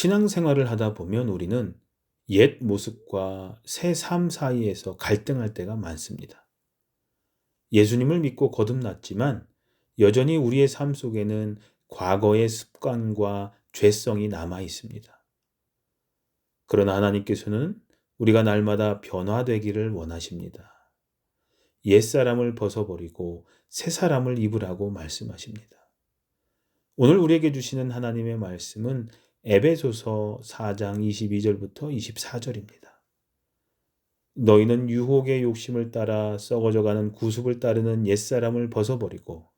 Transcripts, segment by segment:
신앙생활을 하다 보면 우리는 옛 모습과 새 삶 사이에서 갈등할 때가 많습니다. 예수님을 믿고 거듭났지만 여전히 우리의 삶 속에는 과거의 습관과 죄성이 남아 있습니다. 그러나 하나님께서는 우리가 날마다 변화되기를 원하십니다. 옛사람을 벗어버리고 새 사람을 입으라고 말씀하십니다. 오늘 우리에게 주시는 하나님의 말씀은 에베소서 4장 22절부터 24절입니다. 너희는 유혹의 욕심을 따라 썩어져가는 구습을 따르는 옛사람을 벗어버리고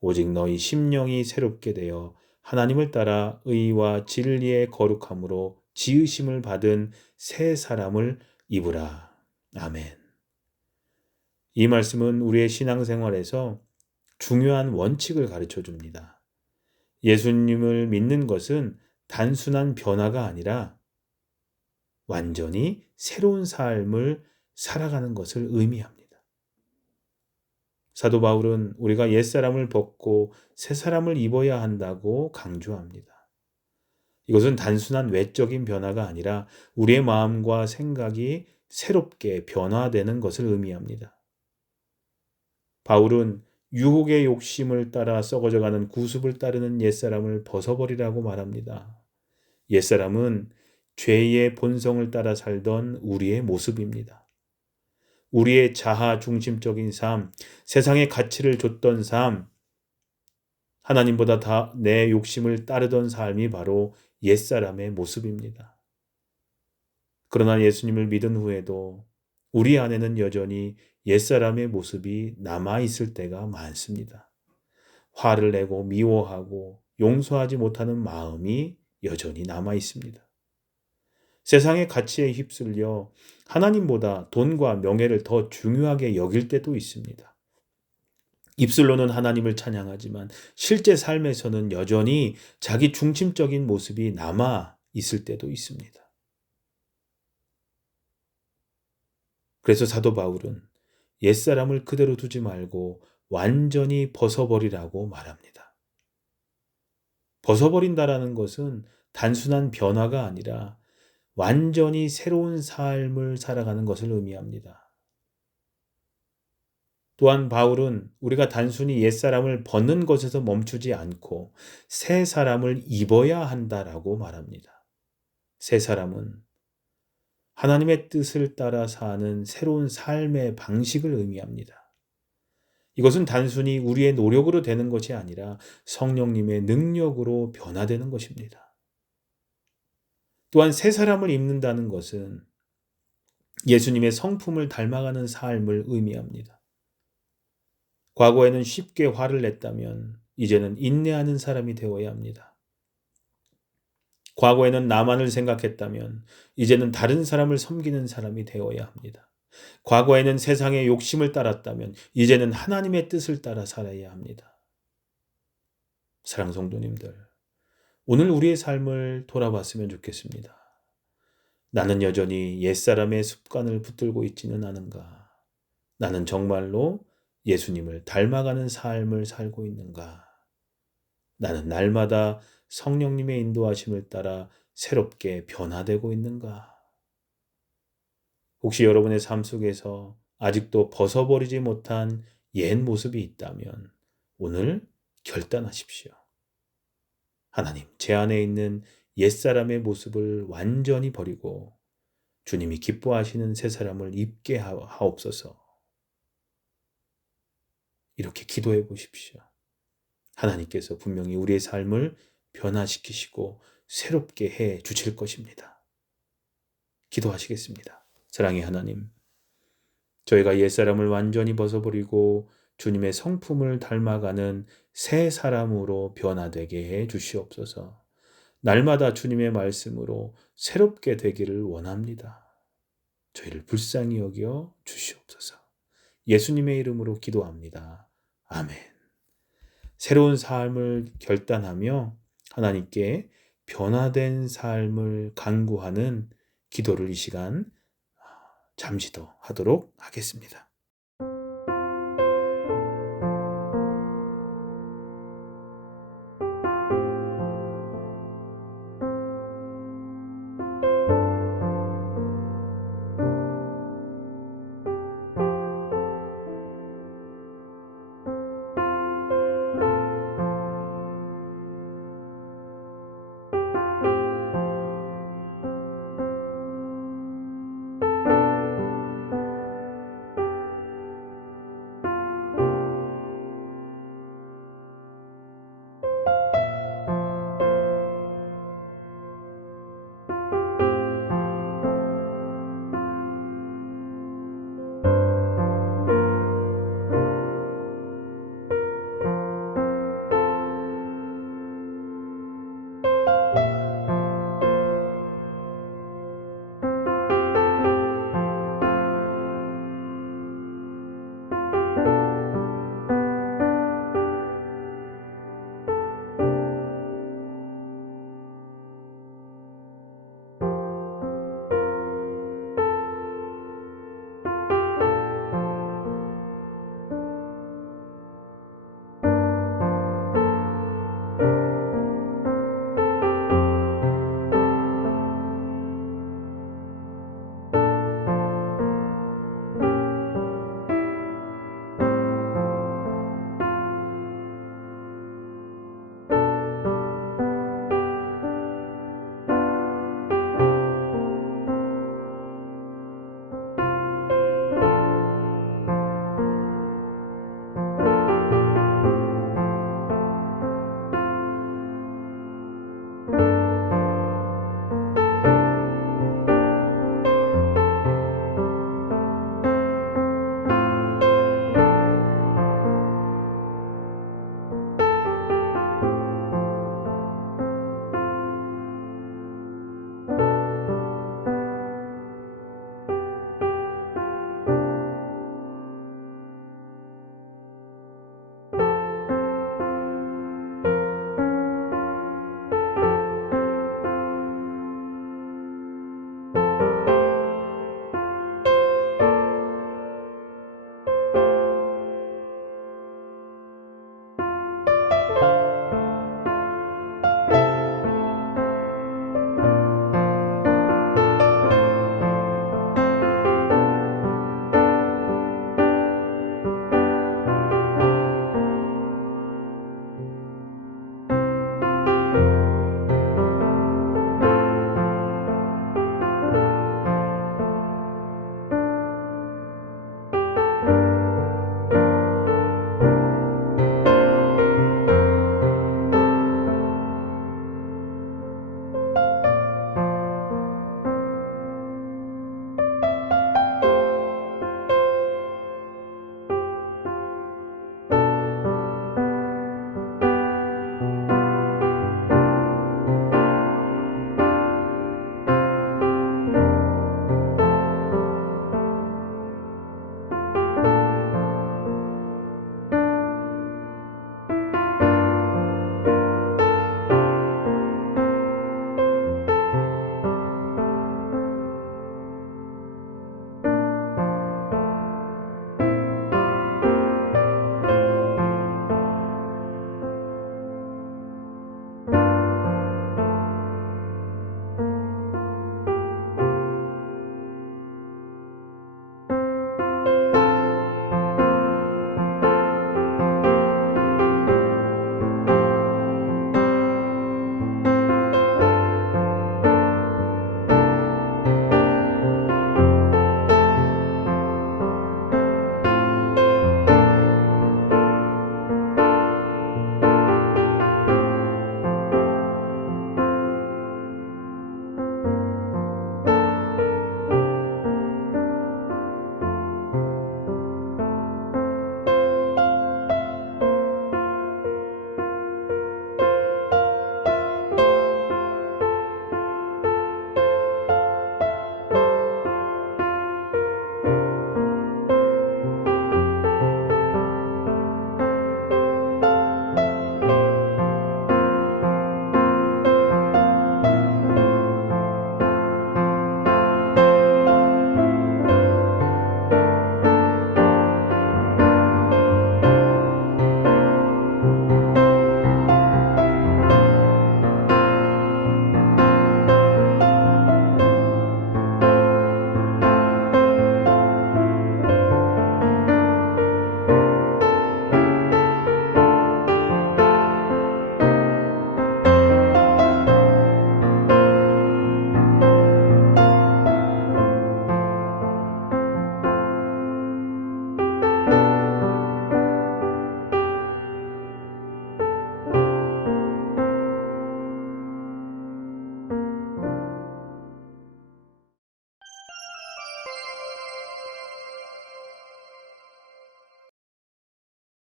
오직 너희 심령이 새롭게 되어 하나님을 따라 의와 진리의 거룩함으로 지으심을 받은 새 사람을 입으라. 아멘. 이 말씀은 우리의 신앙생활에서 중요한 원칙을 가르쳐 줍니다. 예수님을 믿는 것은 단순한 변화가 아니라 완전히 새로운 삶을 살아가는 것을 의미합니다. 사도 바울은 우리가 옛사람을 벗고 새 사람을 입어야 한다고 강조합니다. 이것은 단순한 외적인 변화가 아니라 우리의 마음과 생각이 새롭게 변화되는 것을 의미합니다. 바울은 유혹의 욕심을 따라 썩어져가는 구습을 따르는 옛사람을 벗어버리라고 말합니다. 옛사람은 죄의 본성을 따라 살던 우리의 모습입니다. 우리의 자아 중심적인 삶, 세상의 가치를 줬던 삶, 하나님보다 다 내 욕심을 따르던 삶이 바로 옛사람의 모습입니다. 그러나 예수님을 믿은 후에도 우리 안에는 여전히 옛사람의 모습이 남아있을 때가 많습니다. 화를 내고 미워하고 용서하지 못하는 마음이 여전히 남아있습니다. 세상의 가치에 휩쓸려 하나님보다 돈과 명예를 더 중요하게 여길 때도 있습니다. 입술로는 하나님을 찬양하지만 실제 삶에서는 여전히 자기 중심적인 모습이 남아 있을 때도 있습니다. 그래서 사도 바울은 옛사람을 그대로 두지 말고 완전히 벗어버리라고 말합니다. 벗어버린다라는 것은 단순한 변화가 아니라 완전히 새로운 삶을 살아가는 것을 의미합니다. 또한 바울은 우리가 단순히 옛사람을 벗는 것에서 멈추지 않고 새 사람을 입어야 한다라고 말합니다. 새 사람은 하나님의 뜻을 따라 사는 새로운 삶의 방식을 의미합니다. 이것은 단순히 우리의 노력으로 되는 것이 아니라 성령님의 능력으로 변화되는 것입니다. 또한 새 사람을 입는다는 것은 예수님의 성품을 닮아가는 삶을 의미합니다. 과거에는 쉽게 화를 냈다면 이제는 인내하는 사람이 되어야 합니다. 과거에는 나만을 생각했다면 이제는 다른 사람을 섬기는 사람이 되어야 합니다. 과거에는 세상의 욕심을 따랐다면 이제는 하나님의 뜻을 따라 살아야 합니다. 사랑 성도님들, 오늘 우리의 삶을 돌아봤으면 좋겠습니다. 나는 여전히 옛사람의 습관을 붙들고 있지는 않은가? 나는 정말로 예수님을 닮아가는 삶을 살고 있는가? 나는 날마다 성령님의 인도하심을 따라 새롭게 변화되고 있는가? 혹시 여러분의 삶 속에서 아직도 벗어버리지 못한 옛 모습이 있다면 오늘 결단하십시오. 하나님, 제 안에 있는 옛사람의 모습을 완전히 버리고 주님이 기뻐하시는 새 사람을 입게 하옵소서. 이렇게 기도해 보십시오. 하나님께서 분명히 우리의 삶을 변화시키시고 새롭게 해 주실 것입니다. 기도하시겠습니다. 사랑의 하나님, 저희가 옛사람을 완전히 벗어버리고 주님의 성품을 닮아가는 새 사람으로 변화되게 해 주시옵소서. 날마다 주님의 말씀으로 새롭게 되기를 원합니다. 저희를 불쌍히 여겨 주시옵소서. 예수님의 이름으로 기도합니다. 아멘. 새로운 삶을 결단하며 하나님께 변화된 삶을 간구하는 기도를 이 시간 잠시 더 하도록 하겠습니다.